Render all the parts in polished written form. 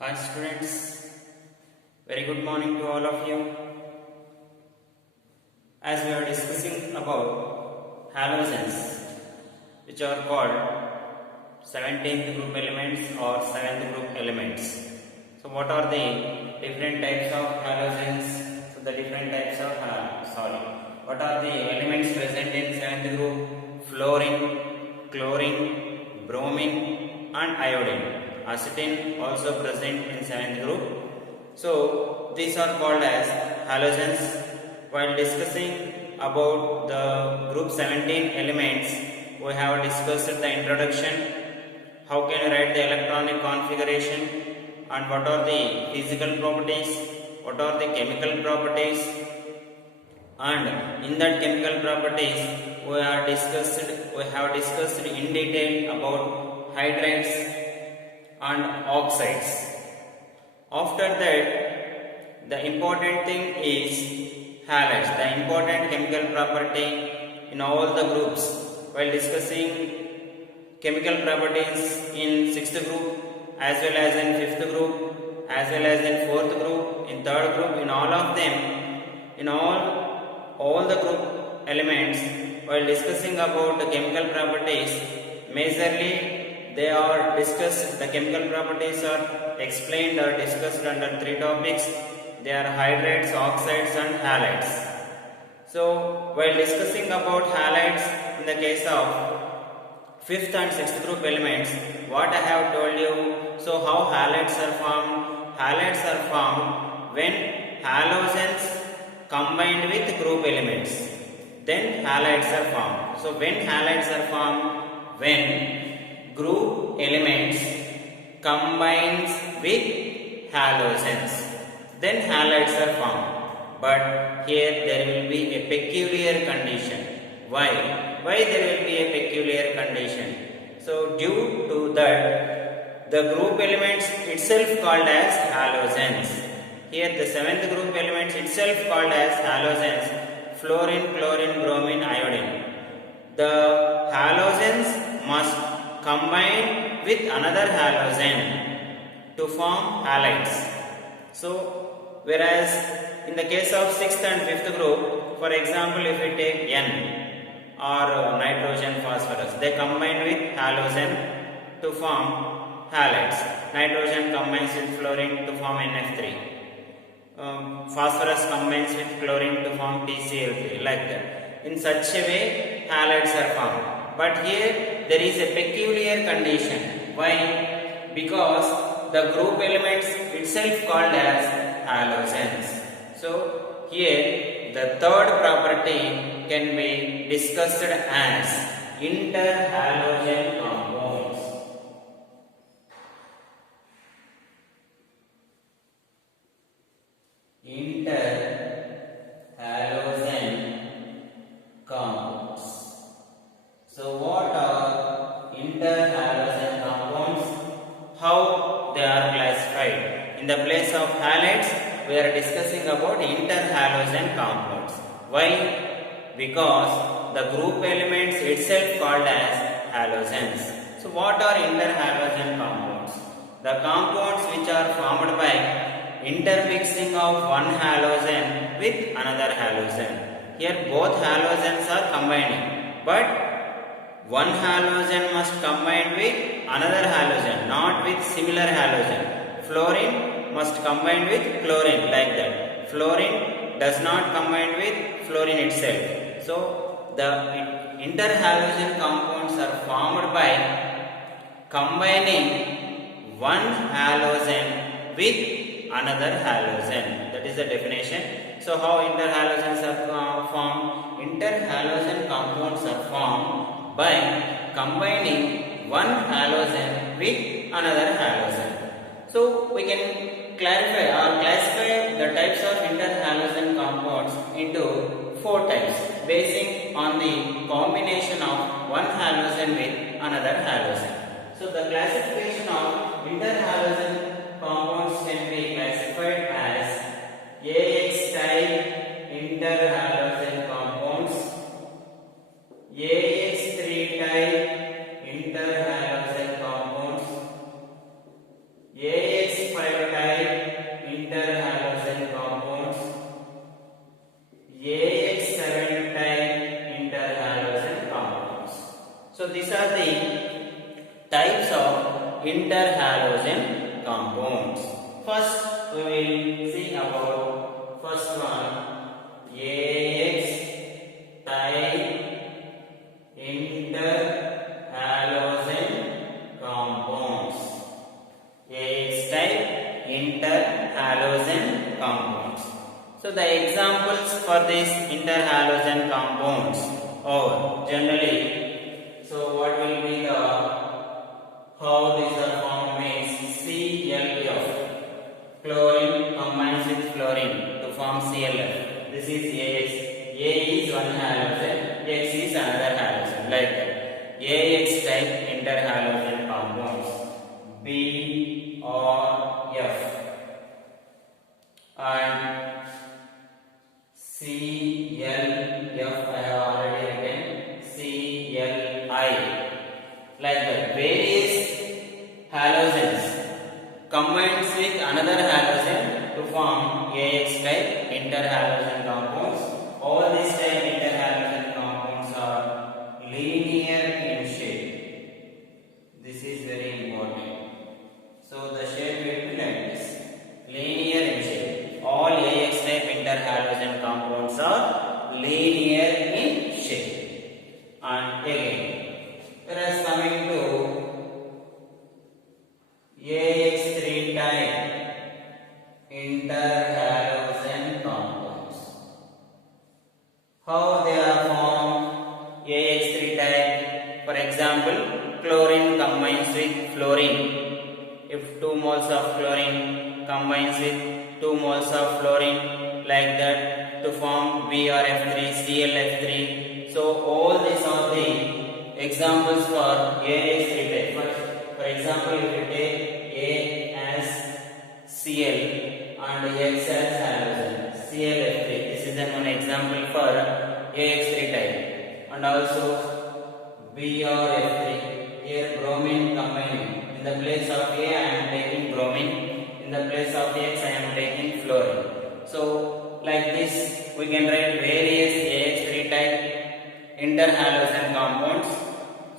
Hi students, very good morning to all of you. As we are discussing about halogens, which are called 17th group elements or 7th group elements. So what are the different types of halogens? So the different types of what are the elements present in 7th group? Fluorine, chlorine, bromine and iodine. Acetylene also present in 7th group. So these are called as halogens. While discussing about the group 17 elements, we have discussed the introduction, how can you write the electronic configuration, and what are the physical properties, what are the chemical properties, and in that chemical properties we have discussed in detail about hydrates and oxides. After that, the important thing is halides, the important chemical property in all the groups. While discussing chemical properties in 6th group, as well as in 5th group, as well as in 4th group, in 3rd group, in all of them, in all the group elements, while discussing about the chemical properties, majorly they are discussed, the chemical properties are explained or discussed under 3 topics. They are hydrates, oxides and halides. So while discussing about halides in the case of 5th and 6th group elements, what I have told you, so how halides are formed? Halides are formed when halogens combined with group elements, then halides are formed. So when halides are formed, when group elements combines with halogens, then halides are formed. But here there will be a peculiar condition. Why? Why there will be a peculiar condition? So due to that, the group elements itself called as halogens. Here the 7th group elements itself called as halogens: fluorine, chlorine, bromine, iodine. The halogens must combine with another halogen to form halides. So whereas in the case of 6th and 5th group, for example, if we take N or nitrogen, phosphorus, they combine with halogen to form halides. Nitrogen combines with fluorine to form NF3. Phosphorus combines with chlorine to form TCl3, like that. In such a way, halides are formed. But here there is a peculiar condition. Why? Because the group elements itself called as halogens. So here the third property can be discussed as interhalogen compounds. Interhalogen compounds. So what are interhalogen compounds? How they are classified? In the place of halides, we are discussing about interhalogen compounds. Why? Because the group elements itself called as halogens. So what are interhalogen compounds? The compounds which are formed by intermixing of one halogen with another halogen. Here both halogens are combining, but one halogen must combine with another halogen, not with similar halogen. Fluorine must combine with chlorine, like that. Fluorine does not combine with fluorine itself. So the interhalogen compounds are formed by combining one halogen with another halogen. That is the definition. So how interhalogens are formed? Interhalogen compounds are formed by combining one halogen with another halogen. So we can clarify or classify the types of interhalogen compounds into 4 types, basing on the combination of one halogen with another halogen. So the classification of interhalogen compounds can be classified as AX type interhalogen compounds, AX3 type interhalogen compounds, AX5 are the types of interhalogen compounds. First, we will see about first one, AX type interhalogen compounds. AX type interhalogen compounds. So the examples for these interhalogen compounds are generally, so what will be the, how these are formed means ClF, chlorine combines with fluorine to form ClF. This is AX. A is one halogen, X is another halogen, like that. AX type interhalogen compounds, B or F, and ClF I have already written, ClI, like that. Various halogens combines with another halogen to form AX type interhalogen compounds. All these type interhalogen compounds are linear in shape. This is very important. So the shape will be like this, linear in shape. All AX type interhalogen compounds are linear in shape. And again, whereas coming to AX3 type interhalogen compounds, how they are formed? AX3 type, for example, chlorine combines with fluorine. If 2 moles of chlorine combines with 2 moles of fluorine, like that, to form BrF3, ClF3. So all these are the examples for AX3 type. For example, if you take A as Cl and X as halogen, ClF3. This is an example for AX3 type. And also BrF3. Here bromine combining. In the place of A, I am taking bromine. In the place of X, I am taking fluorine. So like this, we can write various AX3 type interhalogen compounds.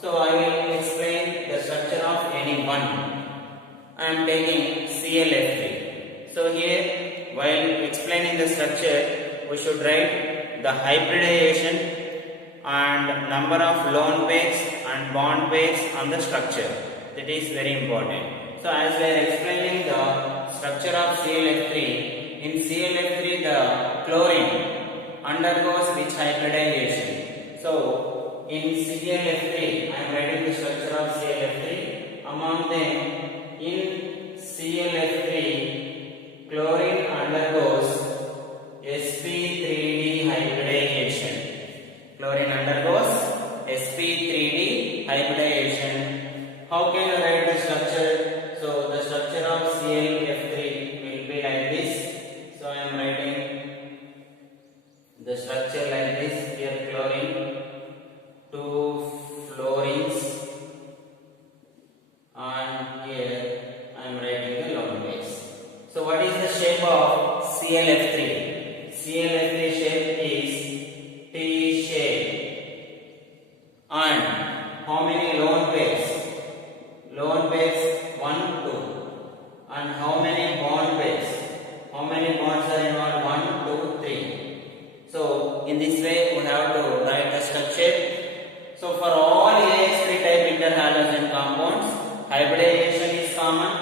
So I will explain the structure of any one. I am taking ClF3. So here, while explaining the structure, we should write the hybridization and number of lone pairs and bond pairs on the structure. That is very important. So as we are explaining the structure of ClF3, in ClF3 the chlorine undergoes which hybridization? So in ClF3, I am writing the structure of ClF3. Among them, in ClF3, chlorine undergoes sp3d hybridization. Chlorine undergoes sp3d hybridization. How can you write the structure? So the structure of ClF3 will be like this. So I am writing the structure like this. Here chlorine, 2 fluorines, and here I am writing the lone base. So what is the shape of ClF3? ClF3 shape is T shape. And how many lone pairs? Lone pairs 1, 2. And how many bond pairs? How many bonds are involved? 1, 2, 3. So in this way we have to write the structure. So for all AX3 type interhalogen compounds, hybridization is common,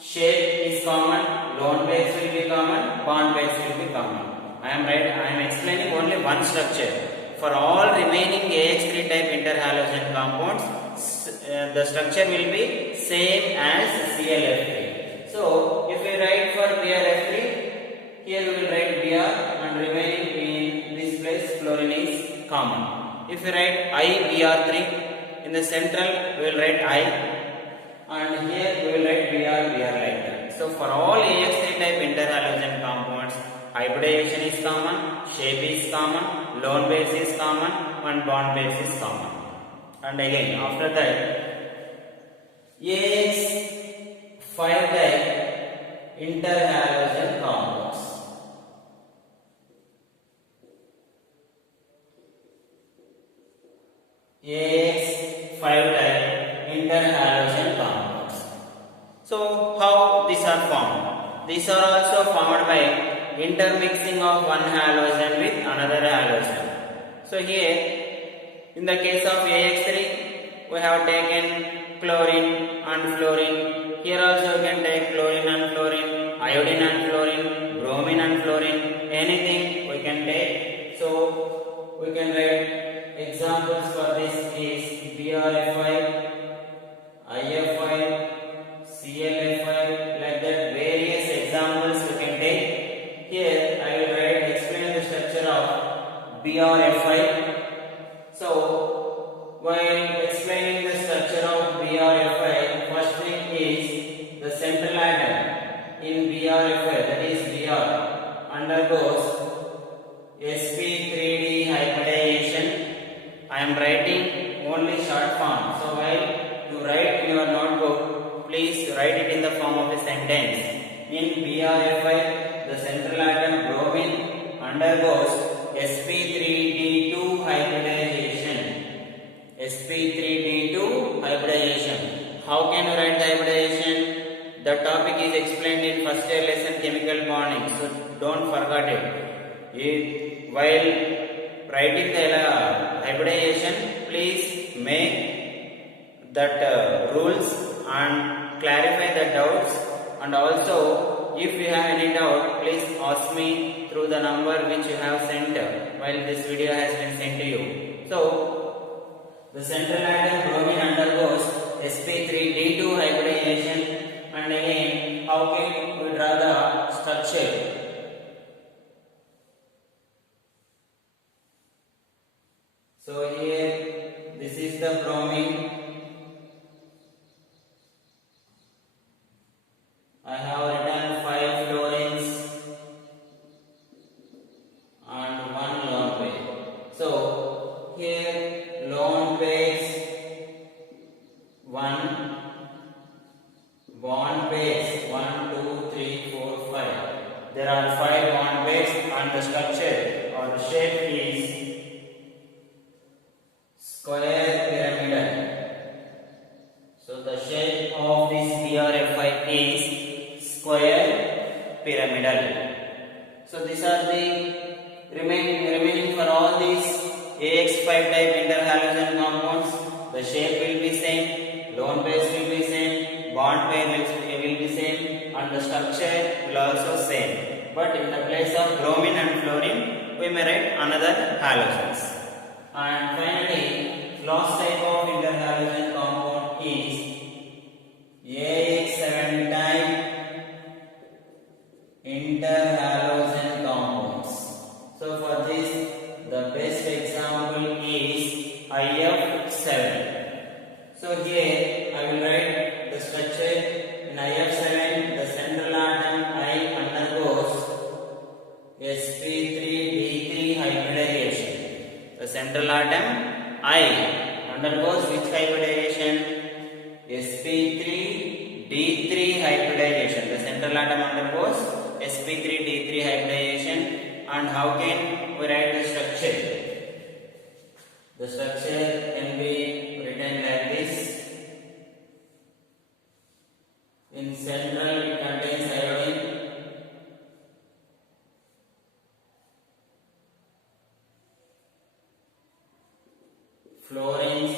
shape is common, lone pairs will be common, bond pairs will be common. I am explaining only one structure. For all remaining AX3 type interhalogen compounds, the structure will be same as ClF3. So if we write for BrF3, here we will write Br and remaining in this place fluorine is common. If we write IBr3, in the central we will write I, and here we will write Br like that. So for all AX3 type interhalogen compounds, hybridization is common, shape is common, lone base is common, and bond base is common. And again after that, AX5 type interhalogen compounds. AX5 type interhalogen compounds. So how these are formed? These are also formed by intermixing of one halogen with another halogen. So here in the case of AX3 we have taken chlorine and fluorine. Here also we can take chlorine and fluorine, iodine and fluorine, bromine and fluorine, anything we can take. So we can write examples for this is BRF5, IF5, CLF5, like that various examples we can take. Here I will explain the structure of BRF5. So while explaining the structure of BRF5, first thing is the central atom in BRF5, that is Br, undergoes sp3d hybridization. I am writing only short form. So while you write in your notebook, please write it in the form of a sentence. In BRF5, the central atom bromine undergoes sp3d2 hybridization. sp3d2 hybridization. How can you write the hybridization? The topic is explained in first year lesson chemical bonding, so don't forget it. While writing the hybridization, please make that rules and clarify the doubts, and also if you have any doubt, please ask me through the number which you have sent while this video has been sent to you. So the central atom bromine undergoes sp3d2 hybridization, and again how can we draw the structure? So here this is the bromine. I have written 5 fluorines and 1 lone pair. So here lone pairs 1, bond pairs 1, 2, 3, 4, 5. There are 5 bond pairs, and the structure or the shape is square pyramidal. So the shape of this BRF5 is square pyramidal. So these are the remaining for all these AX5 type interhalogen compounds. The shape will be same, lone pairs will be same, bond pair will be same, and the structure will also same. But in the place of bromine and fluorine, we may write another halogens. And finally, last type of interhalogen compound is AX7 type interhalogen compounds. So for this, the best example is IF7. So here I will write the structure. In IF7, the central atom I undergoes sp3d3 hybridization. The central atom I undergoes which hybridization? sp3d3 hybridization. The central atom undergoes sp3d3 hybridization. And how can we write the structure? The structure can be written like this. In central it contains iodine, fluorines,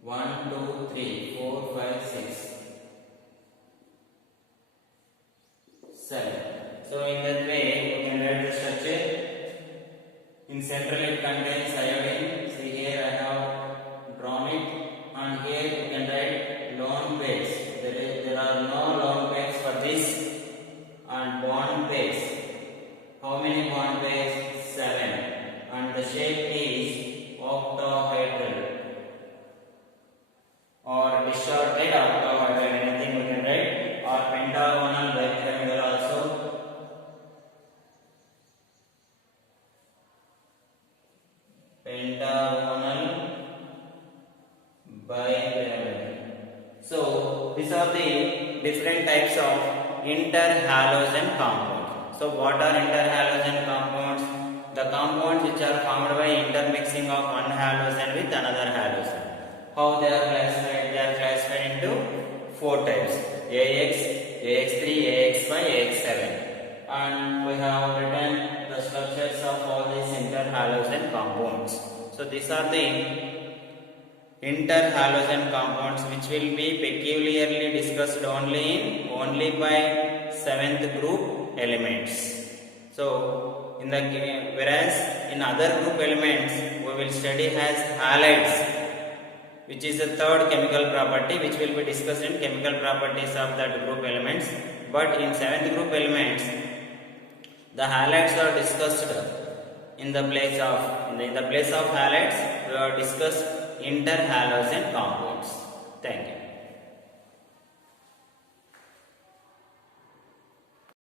1, 2, 3, 4, 5, 6, 7. So in that way we can write the structure. In central it contains iodine. See here I have drawn it, and here you can write lone pairs. There are no lone pairs for this, and bond pairs. How many bond pairs? 7. And the shape is octahedral or distorted octahedral. Anything we can write, or pentagonal bipyramidal also. Pentagonal bipyramidal. So these are the different types of interhalogen compounds. So what are interhalogen compounds? the compounds which are formed by intermixing of one halogen with another halogen. How they are classified? They are classified into 4 types: AX, AX3, AX5, AX7. And we have written the structures of all these interhalogen compounds. So these are the interhalogen compounds which will be peculiarly discussed only by 7th group elements. So whereas in other group elements we will study as halides, which is the third chemical property which will be discussed in chemical properties of that group elements. But in 7th group elements, the halides are discussed in the place of halides we have discussed interhalogen compounds.